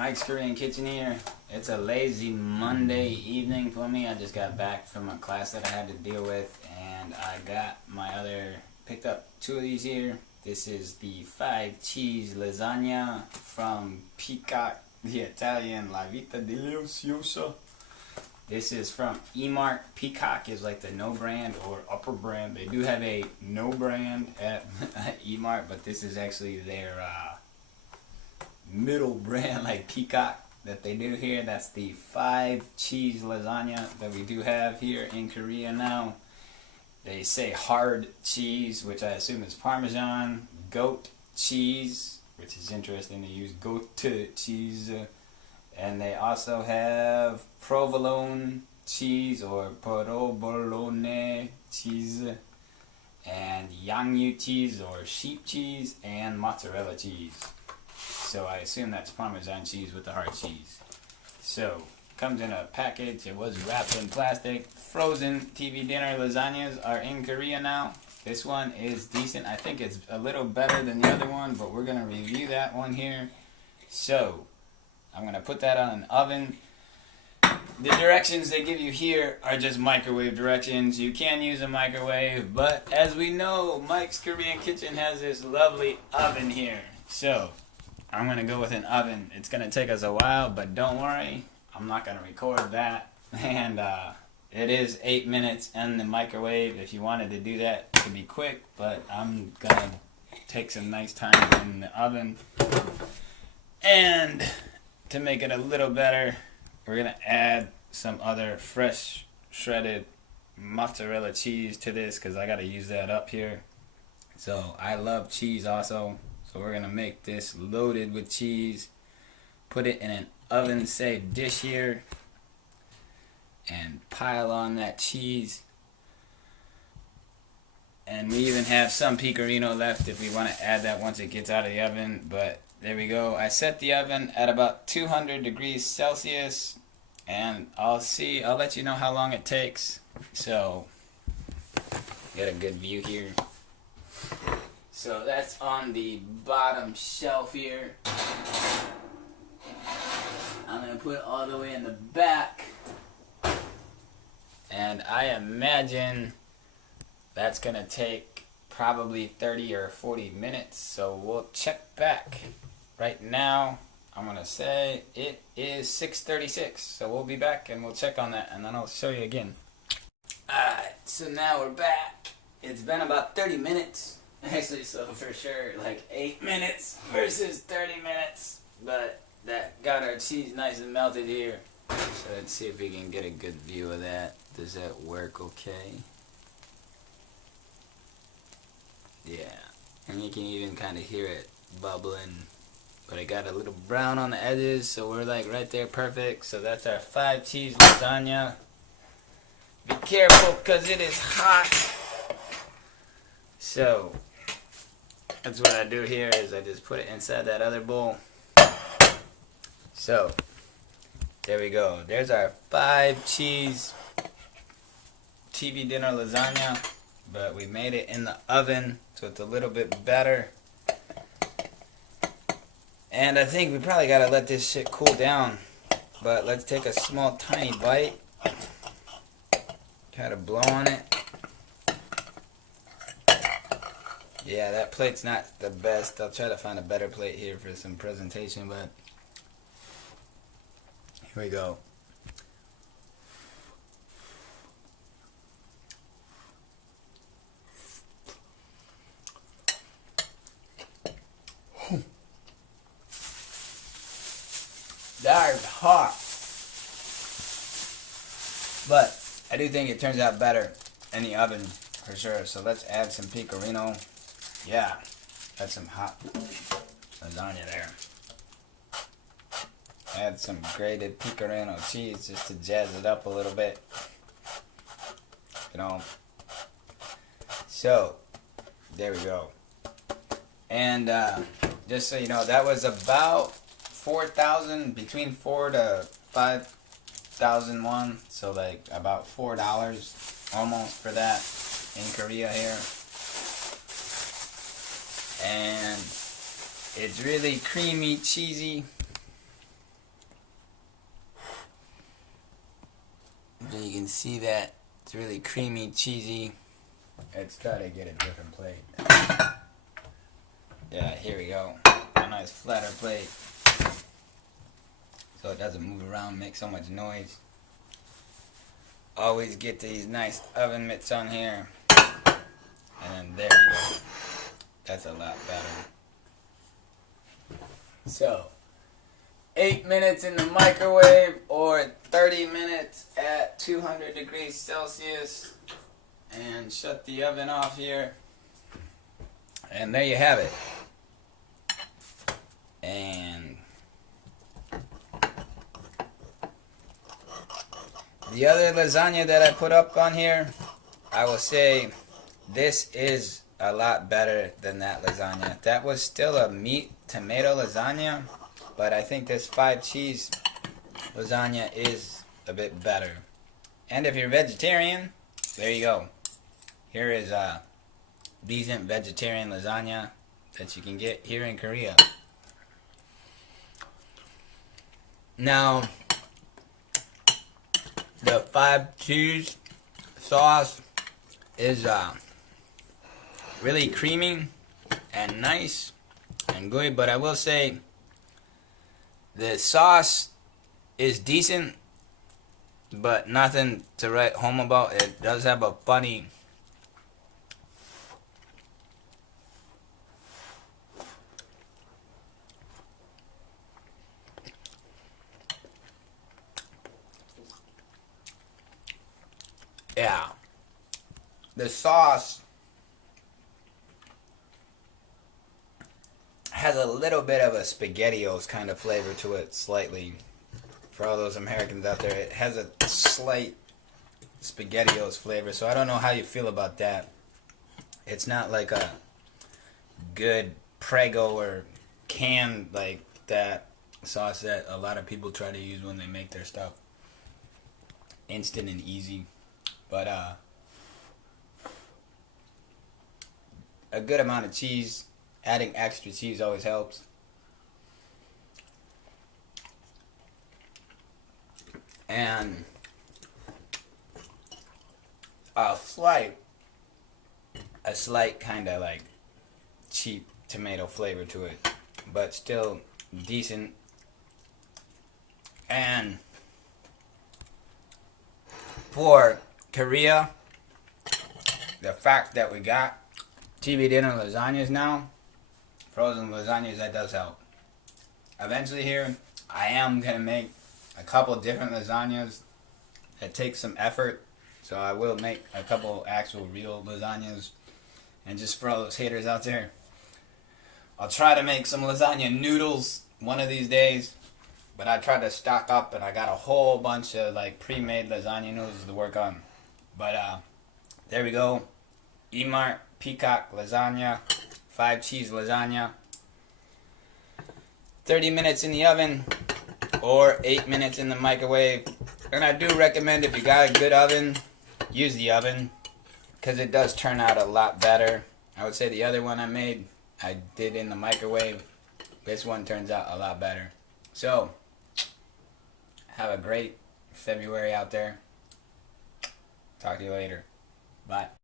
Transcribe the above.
Mike's Korean Kitchen here. It's a lazy Monday evening for me. I just got back from a class that I had to deal with, and I picked up two of these here. This is the 5-cheese lasagna from Peacock, the Italian La Vita Deliciosa. This is from Emart. Peacock is like the no brand or upper brand. They do have a no brand at Emart, but this is actually their middle brand, like Peacock, that they do here. That's the 5-cheese lasagna that we do have here in Korea now. They say hard cheese, which I assume is Parmesan, goat cheese, which is interesting. They use goat cheese. And they also have provolone cheese or provolone cheese, and Yangyu cheese or sheep cheese, and mozzarella cheese. So I assume that's Parmesan cheese with the hard cheese. So, comes in a package. It was wrapped in plastic. Frozen TV dinner lasagnas are in Korea now. This one is decent. I think it's a little better than the other one, but we're going to review that one here. So, I'm going to put that on an oven. The directions they give you here are just microwave directions. You can use a microwave, but as we know, Mike's Korean Kitchen has this lovely oven here. So, I'm going to go with an oven. It's going to take us a while, but don't worry. I'm not going to record that. And it is 8 minutes in the microwave. If you wanted to do that, it could be quick, but I'm going to take some nice time in the oven. And to make it a little better, we're going to add some other fresh shredded mozzarella cheese to this because I got to use that up here. So I love cheese also. So we're going to make this loaded with cheese. Put it in an oven-safe dish here. And pile on that cheese. And we even have some pecorino left if we want to add that once it gets out of the oven. But there we go. I set the oven at about 200 degrees Celsius. And I'll let you know how long it takes. So, get a good view here. So that's on the bottom shelf here. I'm going to put it all the way in the back. And I imagine that's going to take probably 30 or 40 minutes. So we'll check back. Right now, I'm going to say it is 6:36. So we'll be back and we'll check on that. And then I'll show you again. Alright, so now we're back. It's been about 30 minutes. Actually, so for sure, like 8 minutes versus 30 minutes. But that got our cheese nice and melted here. So let's see if we can get a good view of that. Does that work okay? Yeah. And you can even kind of hear it bubbling. But it got a little brown on the edges, so we're like right there perfect. So that's our 5-cheese lasagna. Be careful, because it is hot. So, that's what I do here is I just put it inside that other bowl. So, there we go. There's our 5-cheese TV dinner lasagna. But we made it in the oven, so it's a little bit better. And I think we probably got to let this shit cool down. But let's take a small tiny bite. Try to blow on it. Yeah, that plate's not the best. I'll try to find a better plate here for some presentation, but here we go. That is hot. But I do think it turns out better in the oven for sure. So let's add some pecorino. Yeah, that's some hot lasagna there. Add some grated pecorino cheese just to jazz it up a little bit. You know. So, there we go. And just so you know, that was about 4,000, between 4 to 5,000 won, so like about $4 almost for that in Korea here. And it's really creamy, cheesy, Hopefully you can see that. It's really creamy, cheesy. Let's try to get a different plate. Yeah, here we go. A nice flatter plate. So it doesn't move around, make so much noise. Always get these nice oven mitts on here. And then there you go. That's a lot better. So, 8 minutes in the microwave or 30 minutes at 200 degrees Celsius. And shut the oven off here. And there you have it. And the other lasagna that I put up on here, I will say this is a lot better than that lasagna. That was still a meat tomato lasagna, but I think this 5 cheese lasagna is a bit better. And if you're vegetarian, there you go. Here is a decent vegetarian lasagna that you can get here in Korea. Now, the 5 cheese sauce is really creamy and nice and good, but I will say the sauce is decent, but nothing to write home about. It does have a funny the sauce has a little bit of a SpaghettiOs kind of flavor to it, slightly. For all those Americans out there, it has a slight SpaghettiOs flavor, so I don't know how you feel about that. It's not like a good Prego or canned like that sauce that a lot of people try to use when they make their stuff instant and easy. But a good amount of cheese. Adding extra cheese always helps. And a slight kind of like cheap tomato flavor to it, but still decent. And for Korea, the fact that we got TV dinner lasagnas now, frozen lasagnas, that does help. Eventually here, I am going to make a couple different lasagnas that take some effort. So I will make a couple actual real lasagnas. And just for all those haters out there, I'll try to make some lasagna noodles one of these days. But I tried to stock up and I got a whole bunch of like pre-made lasagna noodles to work on. But there we go. Emart Peacock lasagna, 5 cheese lasagna. 30 minutes in the oven or 8 minutes in the microwave. And I do recommend, if you got a good oven, use the oven, because it does turn out a lot better. I would say the other one I made, I did in the microwave. This one turns out a lot better. So, have a great February out there. Talk to you later. Bye.